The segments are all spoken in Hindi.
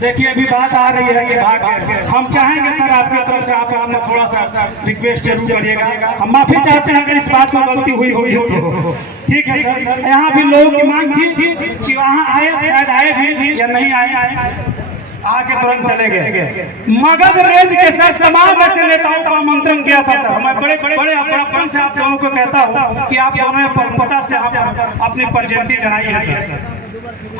देखिए अभी बात आ रही है कि भाग हम चाहेंगे सर आपकी तरफ से आप हमने थोड़ा सा रिक्वेस्ट जरूर करिएगा। हम माफी चाहते हैं अगर इस बात में गलती हुई होगी तो ठीक है। यहाँ भी लोगों की मांग थी कि वहाँ आए, शायद आए भी या नहीं आए, आके तुरंत चले गए। मगध रेंज के सर तमाम ऐसे नेताओं का आमंत्रण किया था। मैं बड़े बड़े अपनापन से आप दोनों को कहता हूँ कि आप दोनों ने परंपरा से आप अपनी प्रजेंटी जनाई है सर।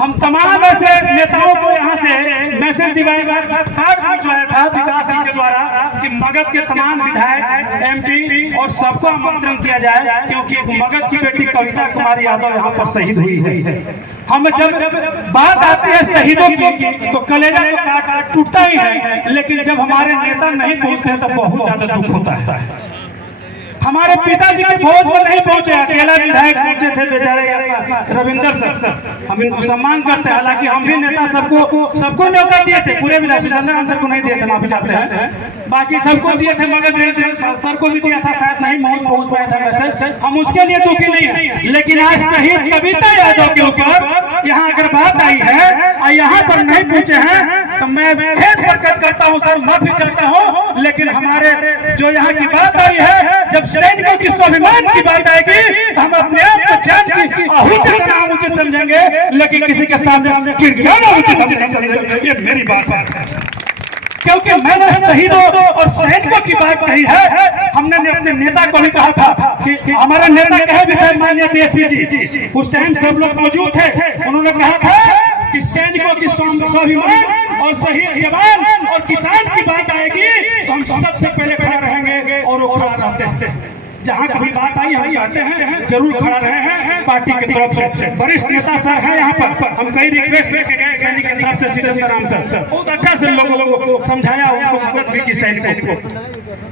हम तमाम ऐसे नेताओं को यहाँ से मैसेज दिवाया था विकास सिंह के द्वारा कि मगध के तमाम विधायक MP और सबको आमंत्रण किया जाए, क्योंकि मगध की बेटी कविता कुमारी यादव यहाँ पर शहीद हुई है। हम जब बात आती है शहीदों की तो कलेजा तो काट टूटता ही है, लेकिन जब हमारे नेता नहीं पहुँचते तो बहुत ज्यादा दुख होता है। हमारे पिताजी के भोज में नहीं पहुंचे, अकेला विधायक पहुंचे थे बेचारे रविंदर सर। हम इनको सम्मान करते हैं, हालांकि हम भी नेता सबको न्योता दिए थे, पूरे विधायक हम सबको नहीं दिए थे, माफी चाहते हैं, बाकी सबको दिए थे। मगध सर को भी दिया था, शायद नहीं पहुंच पाया था मैसेज, हम उसके लिए दुखी नहीं है। लेकिन आज शहीद कविता यादव के ऊपर यहाँ अगर बात आई है और यहाँ पर नहीं पहुंचे हैं तो मैं खेद प्रकट करता हूँ सर, माफी चाहता हूँ। लेकिन हमारे जो यहाँ की बात आई है, जब सैनिकों की स्वाभिमान की बात आएगी हम अपने आप को जान की आहुति देना उचित समझेंगे, लेकिन किसी के सामने गिड़गिड़ाना उचित हम नहीं समझेंगे। ये मेरी बात है, क्योंकि मैंने शहीदों और सैनिकों की बात कही है। हमने अपने नेता को भी कहा था कि हमारा नेता कहे भी थे माननीय DSP जी, उस टाइम सब लोग मौजूद थे, उन्होंने कहा था कि सैनिकों की स्वाभिमान और शहीद जवान और किसान की बात आएगी तो हम सबसे पहले खड़ा रहेंगे, और वो खड़ा रहते हैं। जहाँ कभी बात आई हम कहते हैं जरूर खड़ा रहे हैं पार्टी की तरफ से। वरिष्ठ नेता सर हैं यहाँ पर, हम कई रिक्वेस्ट लेके गए सैनिक की तरफ से, सिकंदर राम सर बहुत अच्छा से लोगों को समझाया, उनको मदद भी की सैनिकों को।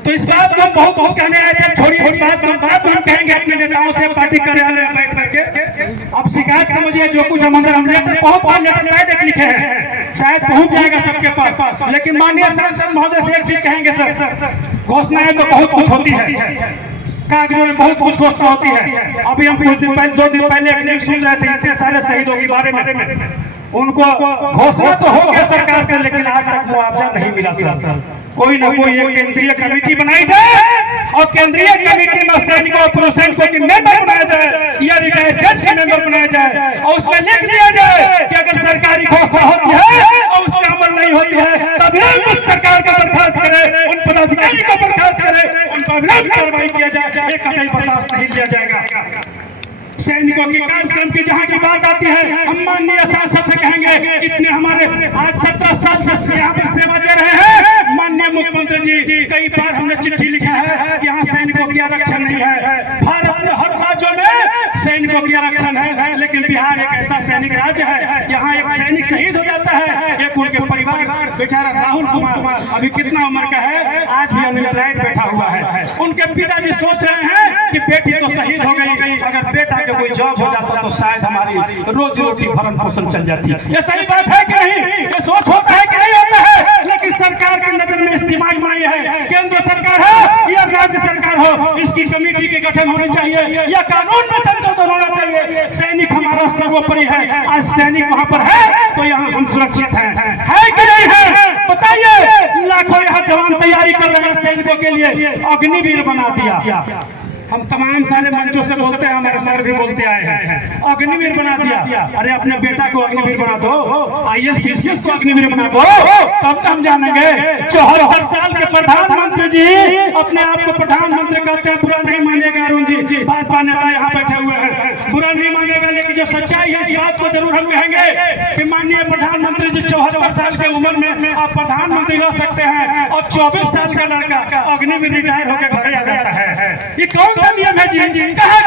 तो इस बात को हम बहुत कुछ कहने आए थे, छोड़िए इस बात को, बात हम कहेंगे अपने नेताओं से पार्टी कार्यालय में बैठ करके। अब शिकायत समझिए जो कुछ हम अंदर हमने बहुत लेटर लिखे हैं, शायद पहुंच जाएगा सबके पास। लेकिन माननीय सांसद महोदय से एक चीज कहेंगे सर, घोषणाएं तो बहुत कुछ होती है, कागजों में बहुत कुछ घोषणा होती है। अभी हम कुछ दिन पहले 2 दिन पहले एक न्यूज़ सुन रहे थे इतने सारे शहीदों के बारे में, उनको घोषणा तो हो गया सरकार से, लेकिन आज तक मुआवजा नहीं मिला सर। कोई ना कोई एक केंद्रीय कमेटी बनाई जाए और केंद्रीय कमेटी में सैनिकों और पुलिस के मेंबर बनाया जाए या रिटायर्ड जज के मेंबर बनाया जाए, और उसमें लिख दिया जाए कि अगर सरकारी घोषणा होती है और उस पर अमल नहीं होती है तभी सरकार को बर्खास्त करे, उन पदाधिकारी को बर्खास्त करे, उन पर अविलंब कार्रवाई किया जाए, एक कतई बर्दाश्त नहीं किया जाएगा। सैनिकों के कार्यक्रम की जहाँ की बात आती है, हम माननीय सांसद से कहेंगे, इतने हमारे आज 17 साल से यहाँ पर सेवा दे रहे हैं। माननीय मुख्यमंत्री जी, कई बार हमने चिट्ठी लिखा है कि यहाँ सैनिकों की आरक्षण नहीं है। भारत में हर राज्यों में सैनिकों की आरक्षण है, लेकिन बिहार एक ऐसा सैनिक राज्य है, यहाँ एक सैनिक शहीद हो जाता है, एक उनके परिवार बेचारा राहुल कुमार अभी कितना उम्र का है, आज भी अनएम्प्लॉयड बैठा हुआ है। उनके पिताजी सोच रहे हैं कि बेटी तो शहीद हो गई, अगर बेटा कोई जॉब हो जाता तो शायद हमारी रोजी रोटी भरण पोषण चल जाती है। ये सही बात है कि नहीं? ये सोच होता है कि नहीं होता है? लेकिन सरकार की नजर में इस दिमाग में है, केंद्र सरकार हो या राज्य सरकार हो, इसकी कमेटी के गठन होनी चाहिए या कानून में संशोधन होना चाहिए। सैनिक हमारा सर्वोपरि है, आज सैनिक वहाँ पर है तो यहाँ हम सुरक्षित है कि नहीं है? बताइए, लाखों यहाँ जवान तैयारी कर रहे हैं सैनिकों के लिए, अग्निवीर बना दिया। हम तमाम सारे मंचों से बोलते हैं, हमारे सर भी बोलते आए हैं, अग्निवीर बना दिया। अरे अपने बेटा को अग्निवीर बना दो, IAS PCS को अग्निवीर बना दो, तब हम जानेंगे। 74 साल के प्रधानमंत्री जी अपने आप को प्रधानमंत्री कहते हैं, बुरा नहीं मानेगा अरुण जी, भाजपा नेता यहाँ बैठे हुए हैं, बुरा नहीं मानेगा, लेकिन जो सच्चाई है इस बात को जरूर हम कहेंगे कि माननीय प्रधानमंत्री जी 74 साल के उम्र में आप प्रधानमंत्री रह सकते हैं, और 24 साल का लड़का अग्निवीर रिटायर होकर घर आ जाता है। ये कौन सा नियम है जी? कहाँ